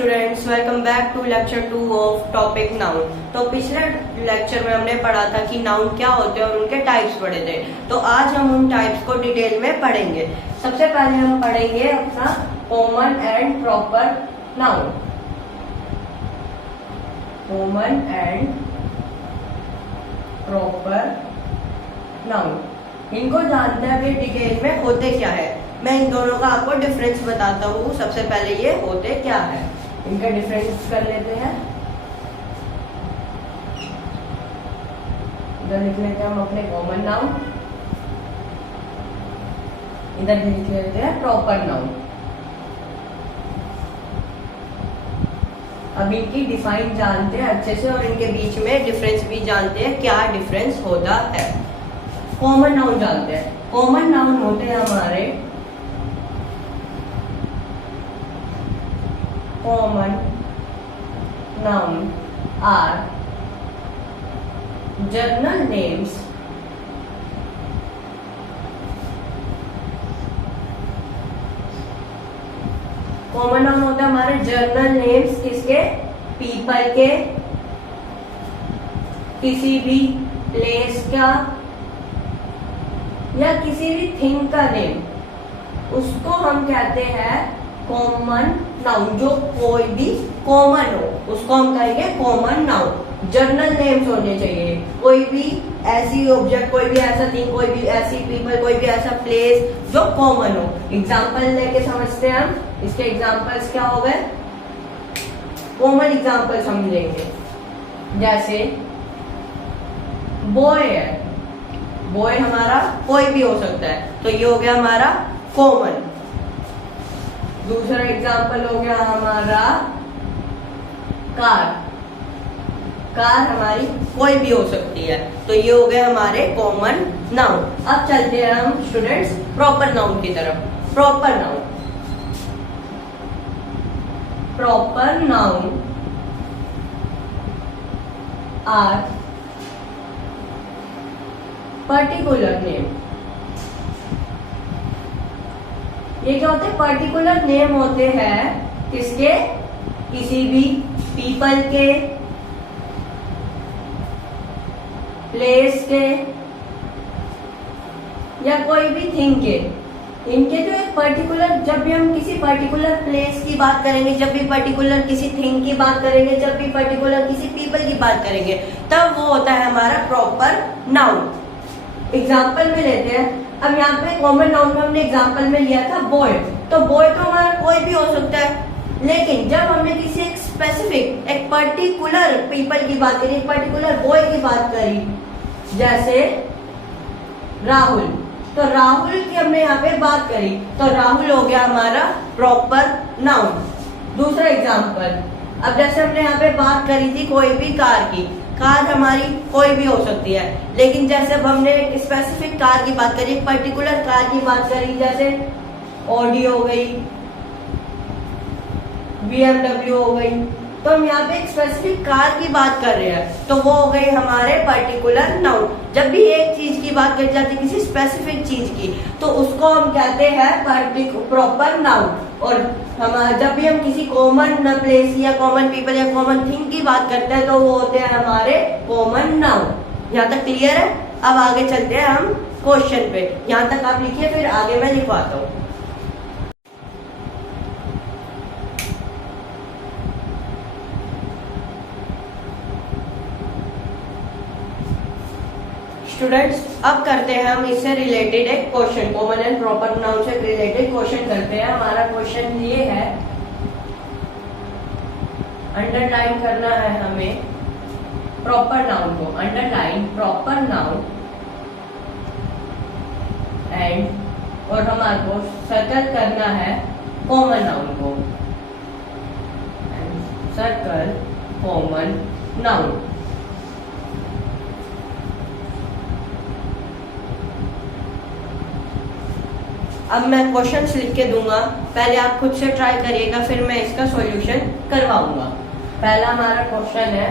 Students, welcome back to lecture 2 of topic noun. तो पिछले lecture में हमने पढ़ा था कि नाउन क्या होते हैं और उनके टाइप्स पढ़े थे। तो आज हम उन टाइप्स को डिटेल में पढ़ेंगे। सबसे पहले हम पढ़ेंगे अपना common and proper noun. Common and proper noun, इनको जानते हैं अभी डिटेल में होते क्या है। मैं इन दोनों का आपको डिफरेंस बताता हूँ। सबसे पहले ये होते क्या है, इनका डिफरेंस कर लेते हैं। इधर लिख लेते हैं हम अपने कॉमन नाउन, इधर लिख लेते हैं प्रॉपर नाउन। अब इनकी डिफाइन जानते हैं अच्छे से और इनके बीच में डिफरेंस भी जानते हैं, क्या डिफरेंस होता है। कॉमन नाउन जानते हैं। कॉमन नाउन होते हैं हमारे common noun are general names common noun होता है हमारे जर्नल नेम्स, किसके? पीपल के, किसी भी प्लेस का या किसी भी थिंग का नेम, उसको हम कहते हैं कॉमन नाउन। जो कोई भी कॉमन हो उसको हम कहेंगे कॉमन नाउन। जर्नल नेम्स होने चाहिए, कोई भी ऐसी ऑब्जेक्ट, कोई भी ऐसा थिंग, कोई भी ऐसी पीपल, कोई भी ऐसा प्लेस जो कॉमन हो। एग्जांपल लेके समझते हैं हम। इसके एग्जांपल्स क्या हो गए? कॉमन एग्जांपल समझेंगे। जैसे बॉय है, बॉय हमारा कोई भी हो सकता है, तो ये हो गया हमारा कॉमन। दूसरा एग्जाम्पल हो गया हमारा कार, कार हमारी कोई भी हो सकती है, तो ये हो गए हमारे कॉमन नाउन। अब चलते हैं हम स्टूडेंट्स प्रॉपर नाउन की तरफ। Proper noun, proper noun are particular name. ये क्या होते हैं? पर्टिकुलर नेम होते हैं किसके? किसी भी पीपल के, प्लेस के या कोई भी थिंग के। इनके जो एक पर्टिकुलर, जब भी हम किसी पर्टिकुलर प्लेस की बात करेंगे, जब भी पर्टिकुलर किसी थिंग की बात करेंगे, जब भी पर्टिकुलर किसी पीपल की बात करेंगे, तब वो होता है हमारा प्रॉपर नाउन। एग्जाम्पल में लेते हैं। अब यहाँ पे कॉमन नाउन में हमने एग्जांपल में लिया था बॉय, तो बॉय तो हमारा कोई भी हो सकता है। लेकिन जब हमने किसी एक स्पेसिफिक, एक पर्टिकुलर पीपल की बात करी, एक पर्टिकुलर बॉय की बात करी, जैसे राहुल, तो राहुल की हमने यहाँ पे बात करी, तो राहुल हो गया हमारा प्रॉपर नाउन। दूसरा एग्जाम्पल, अब जैसे हमने यहाँ पे बात करी थी कोई भी कार की, कार हमारी कोई भी हो सकती है, लेकिन जैसे अब हमने एक स्पेसिफिक कार की बात करी, एक पर्टिकुलर कार की बात करी, जैसे ऑडी हो गई, BMW हो गई, तो हम यहाँ पे एक स्पेसिफिक कार की बात कर रहे हैं, तो वो हो गई हमारे पर्टिकुलर नाउन। जब भी एक चीज की बात करी जाती है, किसी स्पेसिफिक चीज की, तो उसको हम कहते हैं प्रॉपर नाउन। और हम जब भी हम किसी कॉमन प्लेस या कॉमन पीपल या कॉमन थिंग की बात करते हैं, तो वो होते हैं हमारे कॉमन नाउन। यहाँ तक क्लियर है? अब आगे चलते हैं हम क्वेश्चन पे। यहाँ तक आप लिखिए, फिर आगे मैं लिखवाता हूँ। स्टूडेंट्स, अब करते हैं हम इससे रिलेटेड एक question. Common and proper noun से रिलेटेड क्वेश्चन करते हैं। हमारा क्वेश्चन ये है, अंडरलाइन करना है हमें प्रॉपर नाउन को। अंडरलाइन प्रॉपर नाउन एंड, और हमारे को सर्कल करना है कॉमन नाउन को। Circle common noun. अब मैं क्वेश्चंस लिख के दूंगा, पहले आप खुद से ट्राई करिएगा, फिर मैं इसका सॉल्यूशन करवाऊंगा। पहला हमारा क्वेश्चन है,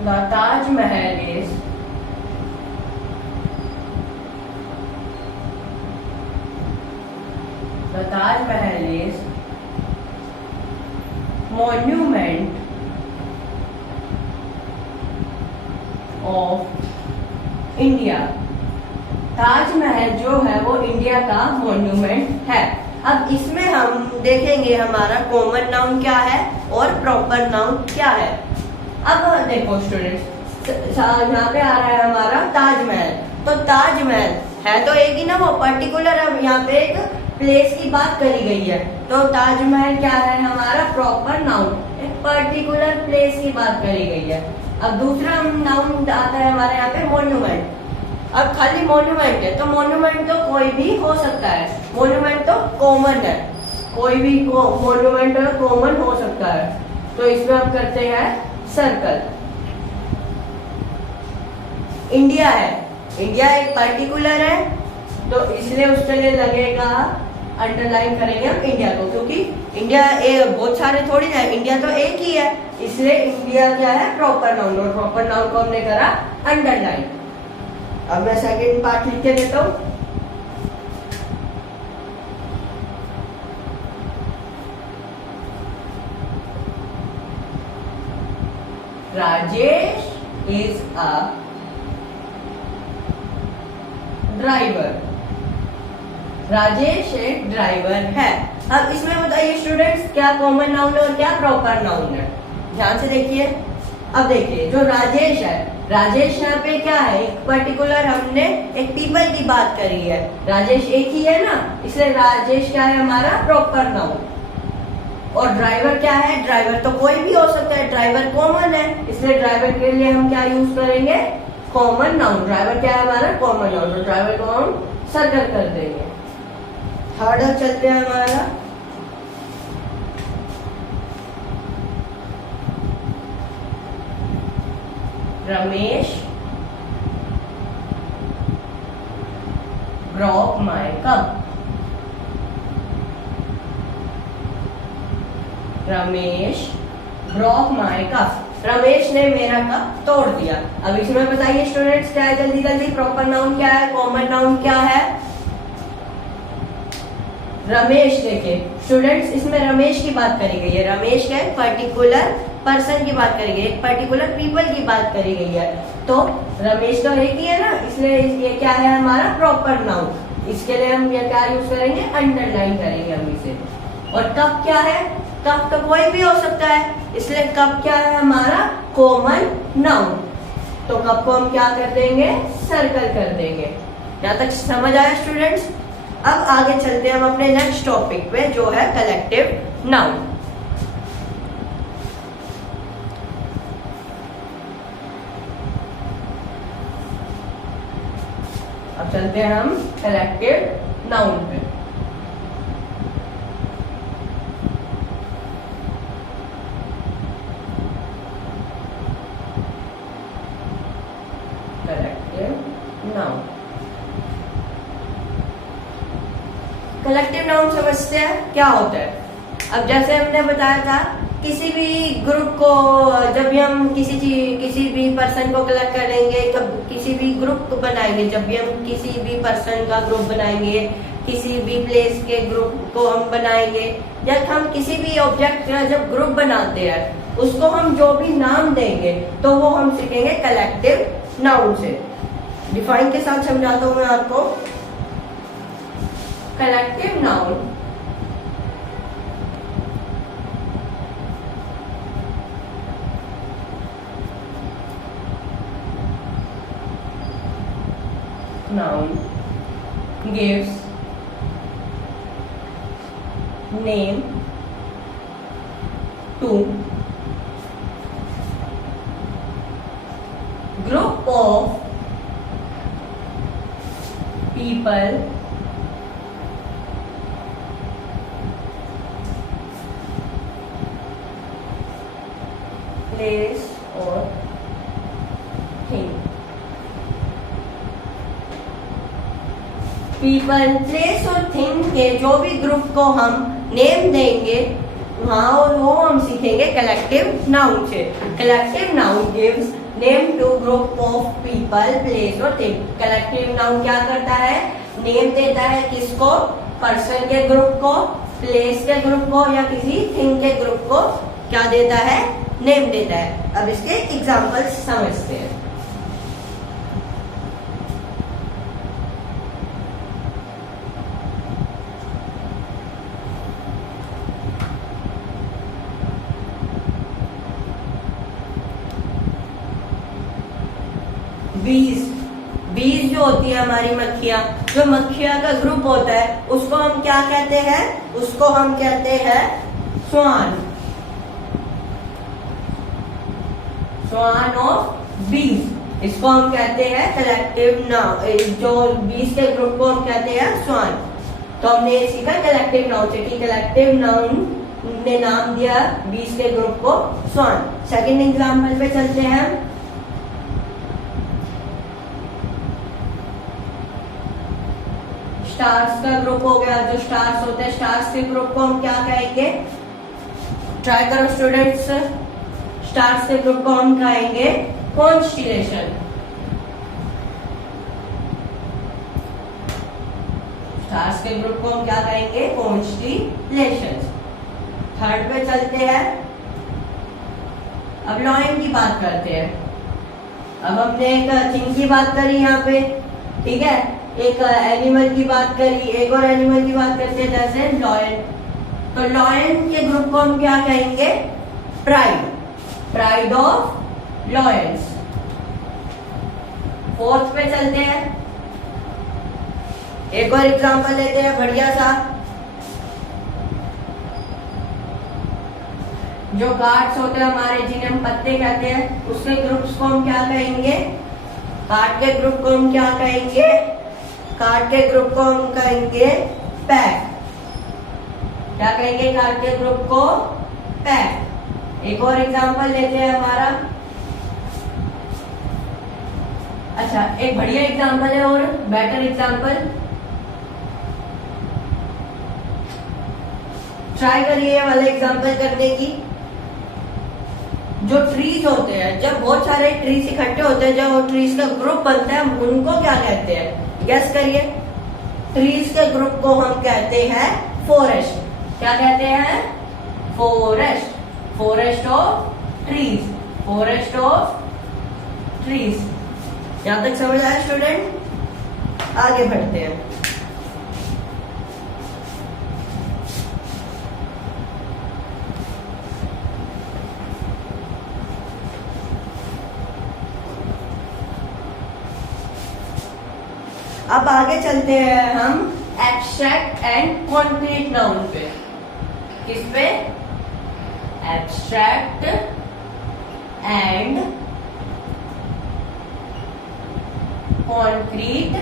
the Taj Mahal is The Taj Mahal is monument of India. Taj Mahal जो है वो इंडिया का मॉन्यूमेंट है। अब इसमें हम देखेंगे हमारा कॉमन नाउन क्या है और प्रॉपर नाउन क्या है। अब देखो स्टूडेंट्स, यहाँ पे आ रहा है हमारा ताजमहल। तो ताजमहल है तो एक ही ना, वो पर्टिकुलर, अब यहाँ पे एक प्लेस की बात करी गई है। तो ताजमहल क्या है हमारा प्रॉपर नाउन, एक पर्टिकुलर प्लेस की बात करी गई है। अब दूसरा नाउन आता है हमारे यहाँ पे मॉन्यूमेंट। अब खाली मॉन्यूमेंट है तो मॉन्यूमेंट तो कोई भी हो सकता है, मॉन्यूमेंट तो कॉमन है, कोई भी मॉन्यूमेंट कॉमन हो सकता है। तो इसमें हम करते हैं सर्कल। इंडिया है, इंडिया एक पर्टिकुलर है तो इसलिए उसके लिए लगेगा, अंडरलाइन करेंगे हम इंडिया को, क्योंकि इंडिया बहुत सारे थोड़ी ना, इंडिया तो एक ही है, इसलिए इंडिया क्या है प्रॉपर नाउन, और प्रॉपर नाउन को हमने करा अंडरलाइन। अब मैं सेकंड पार्ट लिख के देता हूं। Rajesh is a driver. Rajesh एक ड्राइवर है। अब इसमें बताइए स्टूडेंट्स क्या कॉमन नाउन है और क्या प्रॉपर नाउन है, ध्यान से देखिए। अब देखिए जो राजेश है, राजेश यहाँ पे क्या है, एक पर्टिकुलर हमने एक पीपल की बात करी है, राजेश एक ही है ना, इसलिए राजेश क्या है हमारा प्रॉपर नाउन। और ड्राइवर क्या है, ड्राइवर तो कोई भी हो सकता है, ड्राइवर कॉमन है, इसलिए ड्राइवर के लिए हम क्या यूज करेंगे, कॉमन नाउन। ड्राइवर क्या है हमारा कॉमन नाउन, तो ड्राइवर को हम सर्कल कर देंगे। थर्ड चलते हैं हमारा Ramesh broke my cup. Ramesh broke my cup, Ramesh ने मेरा कप तोड़ दिया। अब इसमें बताइए स्टूडेंट्स क्या है, जल्दी जल्दी प्रॉपर नाउन क्या है, कॉमन नाउन क्या है, रमेश। देखिए स्टूडेंट्स इसमें रमेश की बात करी गई है, रमेश का एक पर्टिकुलर पर्सन की बात करी गई है, एक पर्टिकुलर पीपल की बात करी गई है। तो रमेश तो एक ही है ना, इसलिए ये क्या है हमारा प्रॉपर नाउन। इसके लिए हम ये क्या यूज करेंगे, अंडरलाइन करेंगे हम इसे। और कप क्या है, कप तो कोई भी हो सकता है, इसलिए कप क्या है हमारा कॉमन नाउन। तो कप को हम क्या कर देंगे, सर्कल कर देंगे। यहाँ तक समझ आया स्टूडेंट्स। अब आगे चलते हैं हम अपने नेक्स्ट टॉपिक पे जो है कलेक्टिव नाउन। अब चलते हैं हम कलेक्टिव नाउन पे। कलेक्टिव नाउन, कलेक्टिव नाउन समझते हैं क्या होता है। अब जैसे हमने बताया था, किसी भी ग्रुप को जब भी हम किसी भी पर्सन को कलेक्ट करेंगे, किसी भी ग्रुप को बनाएंगे, जब भी हम किसी भी पर्सन का ग्रुप बनाएंगे, किसी भी प्लेस के ग्रुप को हम बनाएंगे, या हम किसी भी ऑब्जेक्ट का जब ग्रुप बनाते हैं उसको हम जो भी नाम देंगे तो वो हम सीखेंगे कलेक्टिव नाउन से। डिफाइन के साथ समझाता हूं मैं आपको। Collective noun noun gives name to group of people place or thing। People place और थिंग के जो भी ग्रुप को हम नेम देंगे वहां और वो हम सीखेंगे कलेक्टिव नाउन से। Collective noun gives name to group of people place और थिंग। कलेक्टिव नाउन क्या करता है, नेम देता है किसको, पर्सन के ग्रुप को, प्लेस के ग्रुप को या किसी थिंग के ग्रुप को क्या देता है, नेम देता है। अब इसके एग्जांपल्स समझते हैं। बीज जो होती है हमारी मक्खियां, जो मक्खियां का ग्रुप होता है उसको हम क्या कहते हैं, उसको हम कहते हैं स्वान, स्वान ऑफ बीज। इसको हम कहते हैं कलेक्टिव नाउन, जो बीज के ग्रुप को हम कहते हैं स्वान। तो हमने ये सीखा कलेक्टिव नाउन से कि कलेक्टिव नाउन ने नाम दिया बीज के ग्रुप को स्वान। सेकंड एग्जांपल पे चलते हैं। स्टार्स का ग्रुप हो गया, जो स्टार्स होते हैं, स्टार्स के ग्रुप को हम क्या कहेंगे, ट्राई करो स्टूडेंट्स, स्टार्स के ग्रुप को हम कहेंगे कॉन्स्टिलेशन। स्टार्स के ग्रुप को हम क्या कहेंगे, कॉन्स्टिलेशन। थर्ड पे चलते हैं। अब लॉयन की बात करते हैं। अब हमने एक थिंग की बात करी यहाँ पे, ठीक है, एक एनिमल की बात करी, एक और एनिमल की बात करते हैं जैसे लॉयन। तो लॉयन के ग्रुप को हम क्या कहेंगे, pride, pride of lions. Fourth पे चलते हैं। एक और एग्जांपल लेते हैं बढ़िया सा। जो कार्ड्स होते हैं हमारे, जिन्हें हम पत्ते कहते हैं, उसके ग्रुप्स को हम क्या कहेंगे, कार्ड के ग्रुप को हम क्या कहेंगे, कार्ड के ग्रुप को हम कहेंगे पैक। क्या कहेंगे, कार्ड के ग्रुप को पैक। एक और एग्जांपल लेते हैं हमारा। अच्छा, एक बढ़िया एग्जांपल है और बेटर एग्जांपल, ट्राई करिए ये वाला एग्जांपल करने की। जो ट्रीज होते हैं, जब बहुत सारे ट्रीज इकट्ठे होते हैं, जब वो ट्रीज का ग्रुप बनता है, उनको क्या कहते हैं, गेस करिए। ट्रीज के ग्रुप को हम कहते हैं फॉरेस्ट। क्या कहते हैं, forest, forest of trees, forest of trees. यहां तक समझ आया स्टूडेंट? आगे बढ़ते हैं। अब आगे चलते हैं हम एब्स्ट्रैक्ट एंड कॉन्क्रीट नाउन पे। किस पे, एब्स्ट्रैक्ट एंड कॉन्क्रीट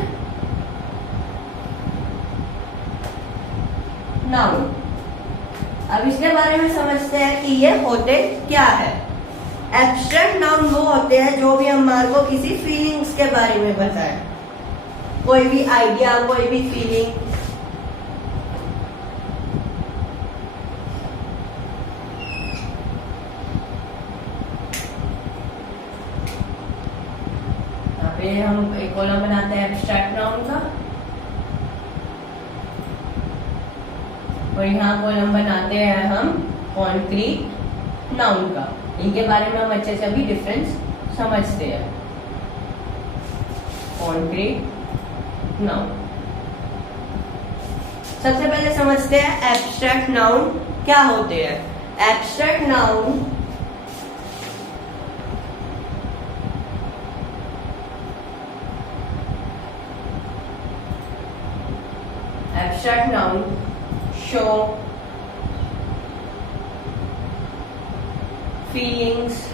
नाउन। अब इसके बारे में समझते हैं कि ये होते क्या है। एब्स्ट्रैक्ट नाउन वो होते हैं जो भी हमारे को किसी फीलिंग्स के बारे में बताए, कोई भी आइडिया, कोई भी फीलिंग। यहाँ पे हम एक कॉलम बनाते हैं एब्स्ट्रैक्ट नाउन का, और यहाँ कॉलम बनाते हैं हम कॉन्क्रीट नाउन का। इनके बारे में हम अच्छे से अभी डिफरेंस समझते हैं। कॉन्क्रीट नाउन, सबसे पहले समझते हैं एब्स्ट्रैक्ट नाउन क्या होते हैं। Abstract noun show feelings,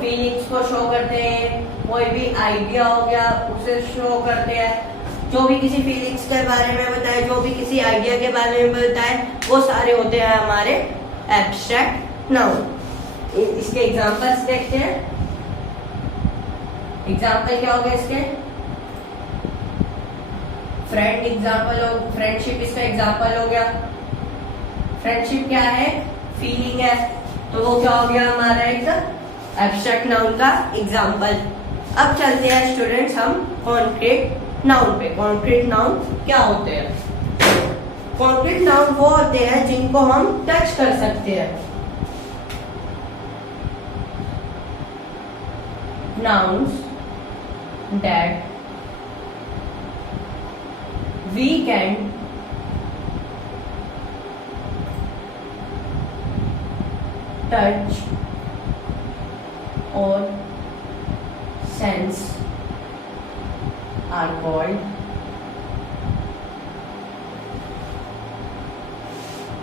feelings को शो करते हैं। कोई भी आइडिया हो गया उसे शो करते हैं। जो भी किसी फीलिंग्स के बारे में बताए, जो भी किसी आइडिया के बारे में बताए, वो सारे होते हैं हमारे एब्स्ट्रैक्ट नाउन। इसके एग्जांपल्स देखते हैं। एग्जांपल क्या हो गया इसके, फ्रेंड एग्जांपल हो, फ्रेंडशिप इसका एग्जांपल हो गया। फ्रेंडशिप क्या है, फीलिंग है, तो वो क्या हो गया हमारा एक एब्स्ट्रैक्ट नाउन का एग्जांपल। अब चलते हैं स्टूडेंट्स हम कॉन्क्रीट नाउन पे। कॉन्क्रीट नाउन क्या होते हैं? कॉन्क्रीट नाउन वो होते हैं जिनको हम टच कर सकते हैं। Nouns that we can touch और sense are called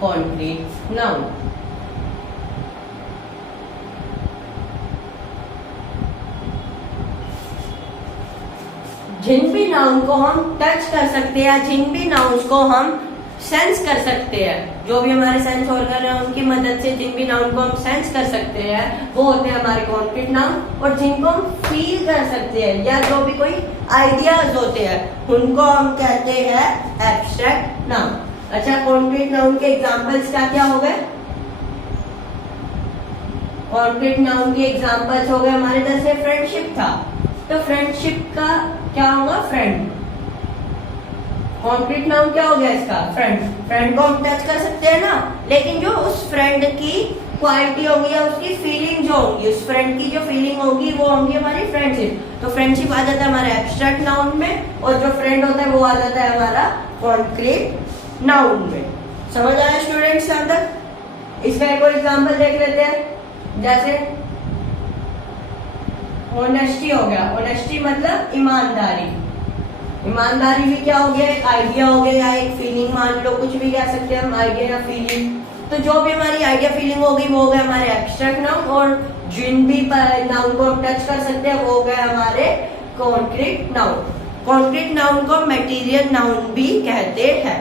concrete noun. जिन भी नाउन को हम टच कर सकते हैं, जिन भी नाउन्स को हम सेंस कर सकते हैं, जो भी हमारे सेंस ऑर्गन है उनकी मदद से जिन भी नाउन को हम सेंस कर सकते हैं वो होते हैं हमारे कॉन्क्रीट नाउन। और जिनको हम फील कर सकते हैं या जो भी कोई आइडियाज होते हैं उनको हम कहते हैं एब्स्ट्रैक्ट नाउन। अच्छा, कॉन्क्रीट नाउन के एग्जांपल्स क्या क्या हो गए? कॉन्क्रीट नाउन के एग्जांपल्स हो गए हमारे, जैसे फ्रेंडशिप था, तो फ्रेंडशिप का क्या होगा? फ्रेंड। कॉन्क्रीट नाउन क्या हो गया इसका? फ्रेंड। फ्रेंड को हम टच कर सकते हैं ना, लेकिन जो उस फ्रेंड की क्वालिटी होगी या उसकी फीलिंग जो होगी, उस फ्रेंड की जो फीलिंग होगी वो होगी हमारी फ्रेंडशिप। तो फ्रेंडशिप आ जाता है हमारे एब्स्ट्रैक्ट नाउन में, और जो फ्रेंड होता है वो आ जाता है हमारा कॉन्क्रीट नाउन में। समझ आया स्टूडेंट्स यहाँ तक? इसका एक और एग्जाम्पल देख लेते हैं। जैसे ऑनेस्टी हो गया। ऑनेस्टी मतलब ईमानदारी। ईमानदारी भी क्या हो गया? एक आइडिया हो गया या एक फीलिंग, मान लो, कुछ भी कह सकते हैं हम, आइडिया या फीलिंग। तो जो भी हमारी आइडिया फीलिंग होगी वो हो गया हमारे एब्स्ट्रैक्ट नाउन, और जिन भी नाउन को हम टच कर सकते हैं वो हो गए हमारे कॉन्क्रीट नाउन। कॉन्क्रीट नाउन को मटेरियल नाउन भी कहते हैं।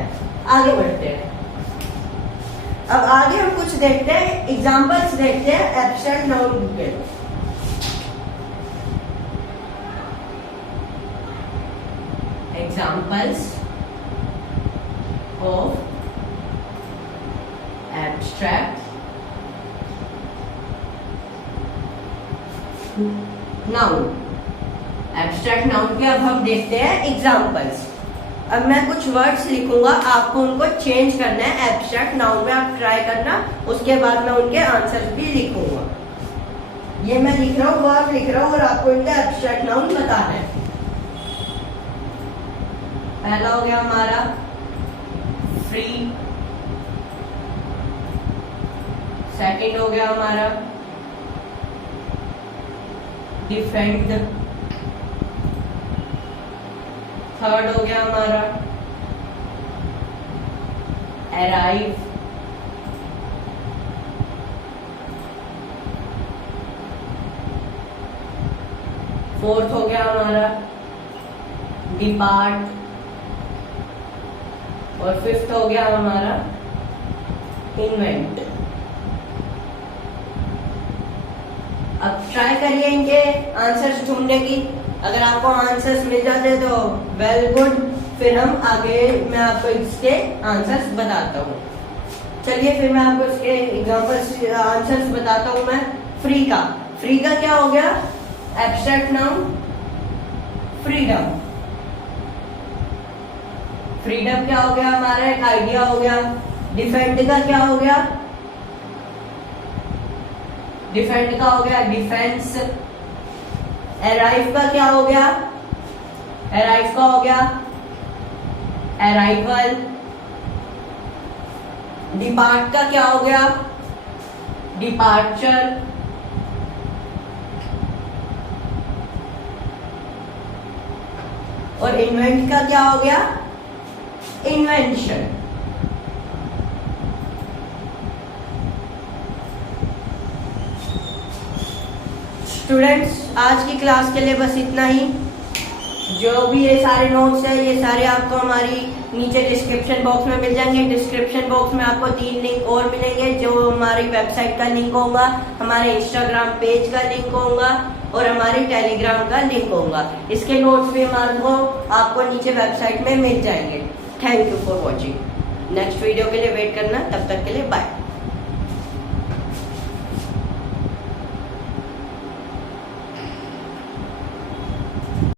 आगे बढ़ते हैं। अब आगे हम कुछ देखते हैं, एग्जाम्पल्स देखते हैं एब्स्ट्रैक्ट नाउन के। Examples of abstract noun। Abstract noun के अब हम देखते हैं एग्जाम्पल्स। अब मैं कुछ वर्ड्स लिखूंगा, आपको उनको चेंज करना है एब्स्ट्रैक्ट नाउन में, आप ट्राई करना, उसके बाद मैं उनके आंसर भी लिखूंगा। ये मैं लिख रहा हूँ, वर्ड लिख रहा हूँ, और आपको इनका एब्स्ट्रैक्ट नाउन बताना है। पहला हो गया हमारा फ्री, सेकंड हो गया हमारा डिफेंड, थर्ड हो गया हमारा अराइव, फोर्थ हो गया हमारा डिपार्ट, और फिफ्थ हो गया हमारा इन्वेंट। अब ट्राई करिए इनके आंसर्स ढूंढने की। अगर आपको आंसर्स मिल जाते तो वेल गुड, फिर हम आगे मैं आपको इसके आंसर्स बताता हूँ। चलिए फिर मैं आपको इसके एग्जांपल्स आंसर्स बताता हूँ। मैं फ्री का क्या हो गया? Abstract noun freedom. फ्रीडम क्या हो गया हमारा? एक आइडिया हो गया। डिफेंड का क्या हो गया? डिफेंड का हो गया डिफेंस। अराइव का क्या हो गया? अराइव का हो गया अराइवल। डिपार्ट का क्या हो गया? डिपार्चर। और इन्वेंट का क्या हो गया? इन्वेंशन। स्टूडेंट्स, आज की क्लास के लिए बस इतना ही। जो भी ये सारे नोट्स है ये सारे आपको हमारी नीचे डिस्क्रिप्शन बॉक्स में मिल जाएंगे। डिस्क्रिप्शन बॉक्स में आपको 3 लिंक और मिलेंगे, जो हमारी वेबसाइट का लिंक होगा, हमारे इंस्टाग्राम पेज का लिंक होगा और हमारे टेलीग्राम का लिंक होगा। इसके नोट्स भी हमारे को आपको नीचे वेबसाइट में मिल जाएंगे। Thank you for watching. Next video के लिए वेट करना, तब तक के लिए बाय।